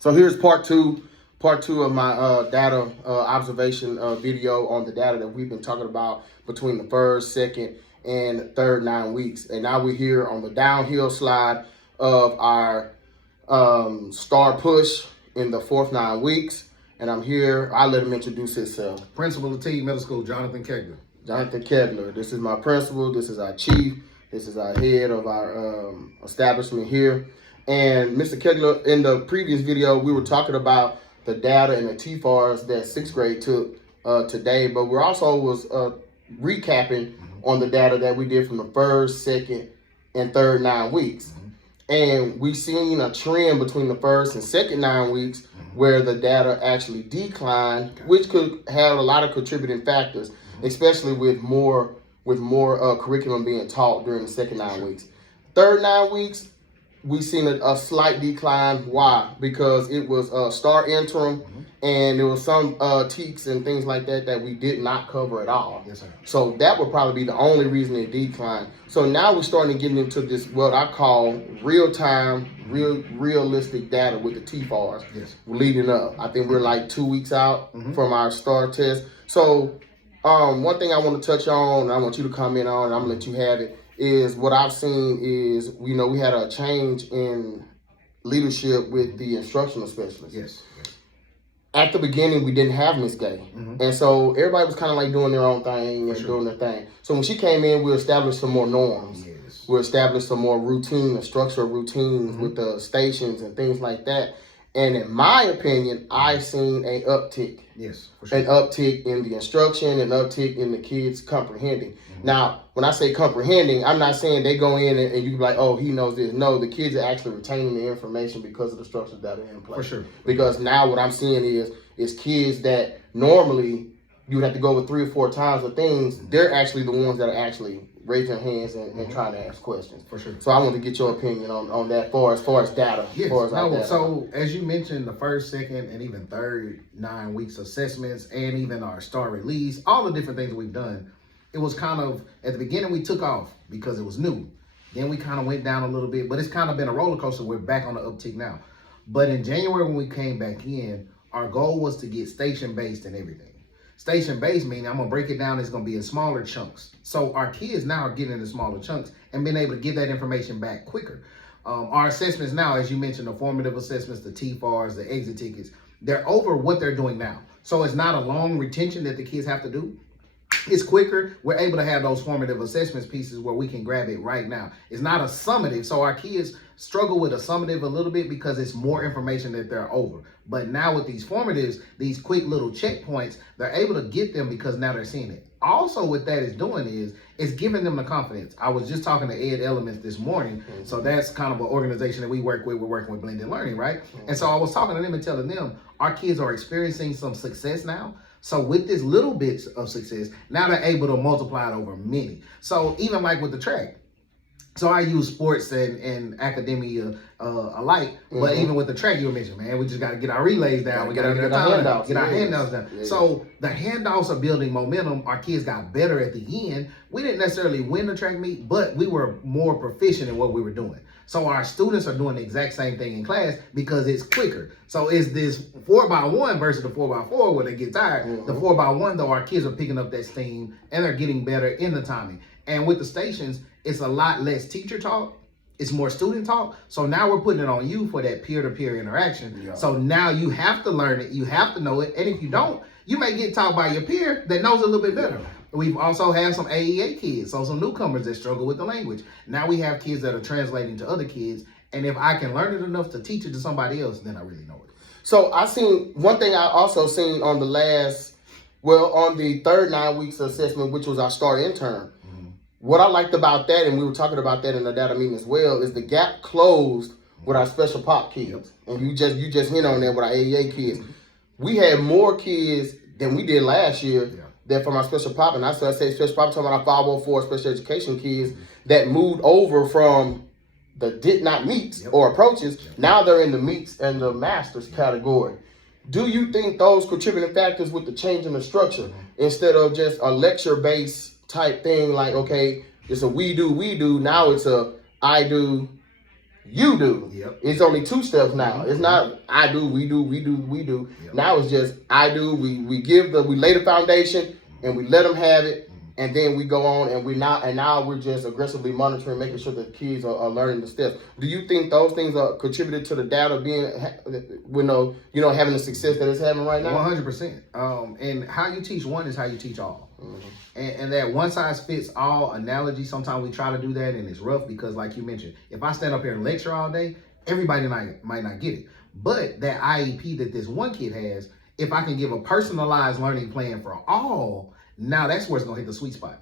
So here's part two of my data observation video on the data that we've been talking about between the first, second, and third 9 weeks. And now we're here on the downhill slide of our star push in the fourth 9 weeks. And I'm here. I'll let him introduce himself. Principal of Teague Middle School, Jonathan Kegler. Jonathan Kegler. This is my principal. This is our chief. This is our head of our establishment here. And Mr. Kegler, in the previous video, we were talking about the data and the TFARS that sixth grade took today, but we're also was recapping on the data that we did from the first, second, and third 9 weeks. And we've seen a trend between the first and second 9 weeks where the data actually declined, which could have a lot of contributing factors, especially with more curriculum being taught during the second 9 weeks. Third 9 weeks, we've seen a slight decline. Why? Because it was a star interim, and there was some teaks and things like that we did not cover at all. Yes, sir. So that would probably be the only reason it declined. So now we're starting to get into this, what I call real-time, realistic data with the TFARS. Yes. Leading up. I think we're like 2 weeks out from our star test. So one thing I want to touch on, and I want you to comment on, and I'm going to let you have it, is what I've seen is, we had a change in leadership with the instructional specialist. Yes. At the beginning, we didn't have Miss Gay. And so everybody was kind of like doing their own thing and doing their thing. So when she came in, we established some more norms. Yes. We established some more routine and structural routines with the stations and things like that. And in my opinion, I've seen an uptick. Yes, for sure. An uptick in the instruction, an uptick in the kids comprehending. Now, when I say comprehending, I'm not saying they go in and you be like, oh, he knows this. No, the kids are actually retaining the information because of the structures that are in place. For sure. Because now what I'm seeing is kids that normally you would have to go over 3 or 4 times with things, they're actually the ones that are actually raising their hands and trying to ask questions. For sure. So I want to get your opinion on that as far as data. Yes. Data. So as you mentioned, the first, second, and even third 9 weeks assessments, and even our star release, all the different things we've done, it was kind of, at the beginning we took off because it was new. Then we kind of went down a little bit, but it's kind of been a roller coaster. We're back on the uptick now. But in January when we came back in, our goal was to get station-based and everything. Station-based meaning I'm going to break it down, it's going to be in smaller chunks. So our kids now are getting into smaller chunks and being able to get that information back quicker. Our assessments now, as you mentioned, the formative assessments, the TFARS, the exit tickets, they're over what they're doing now. So it's not a long retention that the kids have to do. It's quicker. We're able to have those formative assessments pieces where we can grab it right now. It's not a summative. So our kids struggle with a summative a little bit because it's more information that they're over. But now with these formatives, these quick little checkpoints, they're able to get them because now they're seeing it. Also what that is doing is it's giving them the confidence. I was just talking to Ed Elements this morning. So that's kind of an organization that we work with. We're working with Blended Learning, right? And so I was talking to them and telling them our kids are experiencing some success now. So with this little bits of success, now they're able to multiply it over many. So even like with the track, so I use sports and academia alike, but even with the track, you mentioned, man, we just got to get our relays down. We got to get our handouts down. Yeah. So the handouts are building momentum. Our kids got better at the end. We didn't necessarily win the track meet, but we were more proficient in what we were doing. So our students are doing the exact same thing in class because it's quicker. So it's this 4x1 versus the 4x4 where they get tired. The 4x1 though, our kids are picking up that steam and they're getting better in the timing. And with the stations, it's a lot less teacher talk. It's more student talk. So now we're putting it on you for that peer-to-peer interaction. Yeah. So now you have to learn it. You have to know it. And if you don't, you may get taught by your peer that knows a little bit better. We've also had some AEA kids, so some newcomers that struggle with the language. Now we have kids that are translating to other kids. And if I can learn it enough to teach it to somebody else, then I really know it. So I seen one thing I also seen on on the third 9 weeks assessment, which was our star intern. What I liked about that, and we were talking about that in the data meeting as well, is the gap closed with our special pop kids. And you just hit on that with our AEA kids. We had more kids than we did last year that from our special pop, and I say special pop, I'm talking about our 504 special education kids that moved over from the did not meets or approaches. Now they're in the meets and the masters category. Do you think those contributing factors with the change in the structure, instead of just a lecture-based type thing, like, okay, it's a we do, now it's a I do, You do. Yep. It's only 2 steps now. It's not I do, we do, we do, we do. Yep. Now it's just I do. We lay the foundation and we let them have it, and then we go on and now we're just aggressively monitoring, making sure that kids are learning the steps. Do you think those things are contributed to the data being, having the success that it's having right now? 100%. And how you teach one is how you teach all. And that one size fits all analogy, sometimes we try to do that and it's rough because, like you mentioned, if I stand up here and lecture all day, everybody might not get it. But that IEP that this one kid has, if I can give a personalized learning plan for all, now that's where it's gonna hit the sweet spot.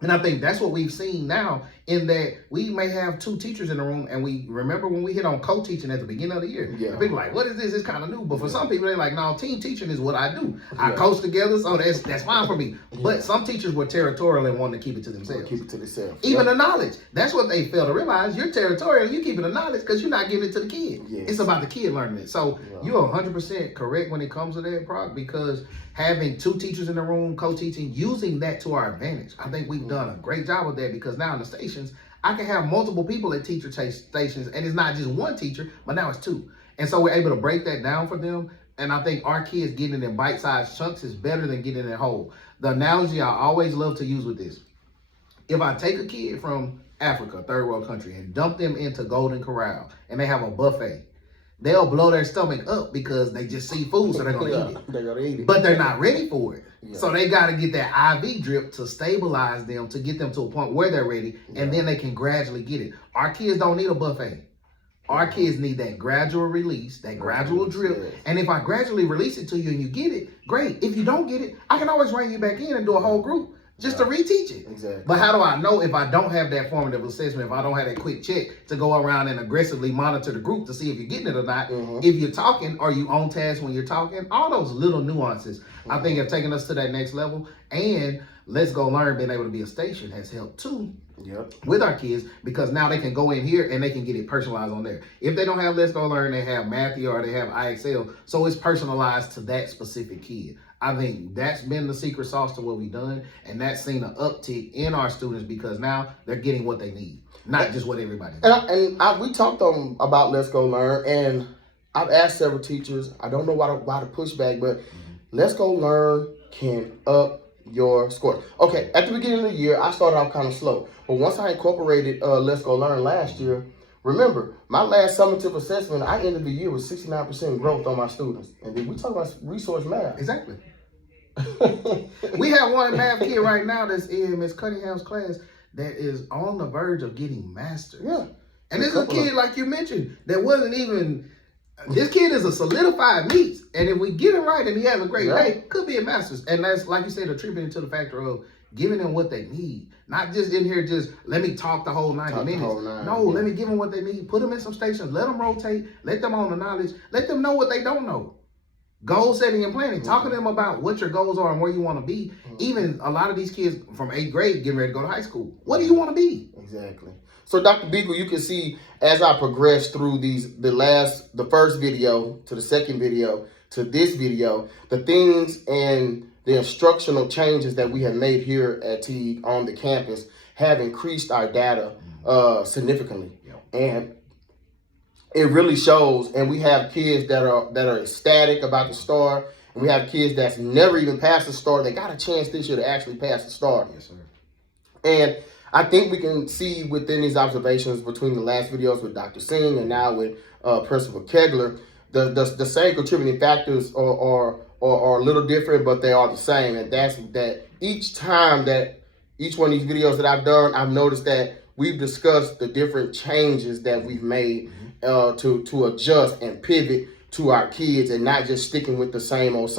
And I think that's what we've seen now, in that we may have 2 teachers in the room, and we remember when we hit on co-teaching at the beginning of the year. Yeah. People are like, what is this? It's kind of new. But for some people, they're like, no, team teaching is what I do. I coach together, so that's fine for me. But some teachers were territorial and wanted to keep it to themselves. Keep it to themselves. Even the knowledge. That's what they fail to realize. You're territorial, you keeping the knowledge because you're not giving it to the kid. Yes. It's about the kid learning it. So you're 100% correct when it comes to that, Proc, because having 2 teachers in the room, co-teaching, using that to our advantage. I think we've done a great job of that, because now in the stations, I can have multiple people at teacher stations, and it's not just one teacher, but now it's 2. And so we're able to break that down for them. And I think our kids getting it in bite-sized chunks is better than getting it whole. The analogy I always love to use with this: if I take a kid from Africa, third world country, and dump them into Golden Corral, and they have a buffet, they'll blow their stomach up because they just see food, so they're gonna eat it. They're gonna eat it. But they're not ready for it. Yeah. So they gotta get that IV drip to stabilize them, to get them to a point where they're ready, and then they can gradually get it. Our kids don't need a buffet. Our kids need that gradual release, that gradual drip. Yes. And if I gradually release it to you and you get it, great. If you don't get it, I can always bring you back in and do a whole group just to reteach it. Exactly. But how do I know if I don't have that formative assessment, if I don't have that quick check to go around and aggressively monitor the group to see if you're getting it or not? If you're talking, are you on task when you're talking? All those little nuances, I think, have taken us to that next level. And Let's Go Learn being able to be a station has helped too. With our kids, because now they can go in here and they can get it personalized on there. If they don't have Let's Go Learn, they have Matthew or they have IXL, so it's personalized to that specific kid. I think that's been the secret sauce to what we've done, and that's seen an uptick in our students because now they're getting what they need, not just what everybody needs. We talked about Let's Go Learn, and I've asked several teachers. I don't know why the pushback, but Let's Go Learn can up your score. Okay, at the beginning of the year, I started off kind of slow, but once I incorporated Let's Go Learn last year, remember, my last summative assessment, I ended the year with 69% growth on my students. And then we talk about resource math. Exactly. We have one math kid right now that's in Miss Cunningham's class that is on the verge of getting masters. Yeah. And this is a kid, like you mentioned, that wasn't even, this kid is a solidified meats. And if we get it right and he has a great day, could be a master's. And that's, like you said, attributing to the factor of giving them what they need. Not just in here, just let me talk the whole 90 minutes. Let me give them what they need. Put them in some stations. Let them rotate. Let them own the knowledge. Let them know what they don't know. Goal setting and planning. Talk to them about what your goals are and where you want to be. Even a lot of these kids from 8th grade getting ready to go to high school. What do you want to be? Exactly. So Dr. Beagle, you can see as I progress through the first video to the second video to this video, the things and the instructional changes that we have made here at Teague on the campus have increased our data significantly. And it really shows. And we have kids that are ecstatic about the STAR. And we have kids that's never even passed the STAR. They got a chance this year to actually pass the STAR. Yes, sir. And I think we can see within these observations between the last videos with Dr. Singh and now with Principal Kegler, the same contributing factors are a little different, but they are the same. And that's that each time that each one of these videos that I've done, I've noticed that we've discussed the different changes that we've made to adjust and pivot to our kids and not just sticking with the same old.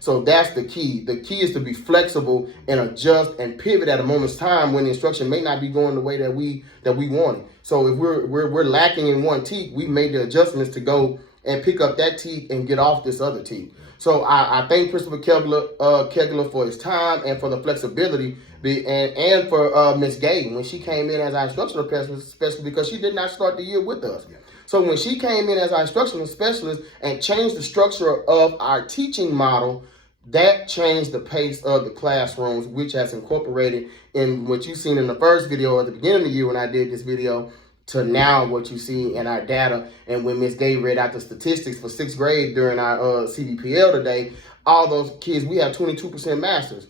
So that's the key. The key is to be flexible and adjust and pivot at a moment's time when the instruction may not be going the way that we want it. So if we're lacking in one teak, we've made the adjustments to go and pick up that teak and get off this other teak. So I thank Principal Kegler for his time and for the flexibility, and for Ms. Gay when she came in as our instructional specialist, especially because she did not start the year with us. So when she came in as our instructional specialist and changed the structure of our teaching model, that changed the pace of the classrooms, which has incorporated in what you've seen in the first video at the beginning of the year when I did this video, to now what you see in our data. And when Miss Gay read out the statistics for 6th grade during our CBPL today, all those kids, we have 22% masters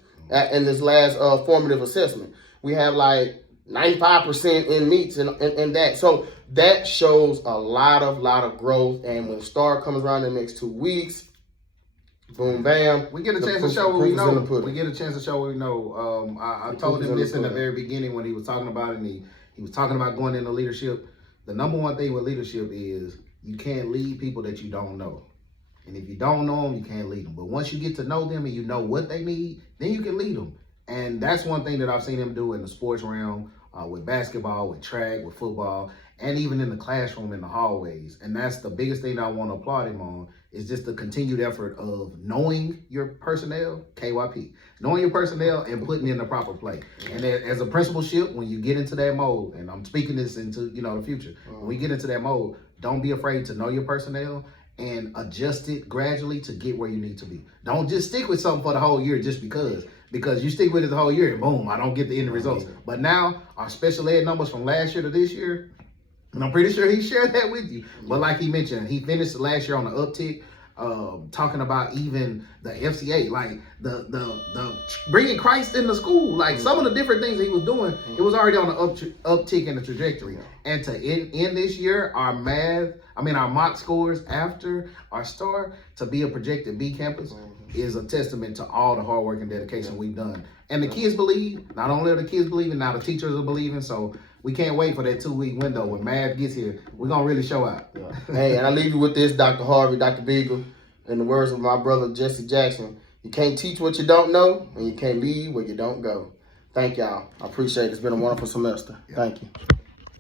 in this last formative assessment. We have like 95% in meets and that. So that shows a lot of growth. And when STAR comes around in the next 2 weeks, boom, bam. We get a chance to show what we know. We get a chance to show what we know. I told him this in the very beginning when he was talking about it, and he was talking about going into leadership. The number one thing with leadership is you can't lead people that you don't know. And if you don't know them, you can't lead them. But once you get to know them and you know what they need, then you can lead them. And that's one thing that I've seen him do in the sports realm, with basketball, with track, with football, and even in the classroom, in the hallways. And that's the biggest thing that I want to applaud him on, is just the continued effort of knowing your personnel, KYP, knowing your personnel and putting in the proper play. And as a principalship, when you get into that mode, and I'm speaking this into the future, when we get into that mode, don't be afraid to know your personnel and adjust it gradually to get where you need to be. Don't just stick with something for the whole year just because you stick with it the whole year and boom, I don't get the end results. But now our special ed numbers from last year to this year, and I'm pretty sure he shared that with you. But like he mentioned, he finished last year on the uptick, talking about even the FCA, like the bringing Christ into school, like some of the different things he was doing, it was already on the uptick in the trajectory. And to end this year, our mock scores after our STAR to be a projected B campus is a testament to all the hard work and dedication we've done. And the kids believe. Not only are the kids believing, now the teachers are believing. So we can't wait for that 2-week window when Mav gets here. We're going to really show out. Hey, and I leave you with this, Dr. Harvey, Dr. Beagle, in the words of my brother, Jesse Jackson. You can't teach what you don't know, and you can't lead where you don't go. Thank y'all. I appreciate it. It's been a wonderful semester. Thank you.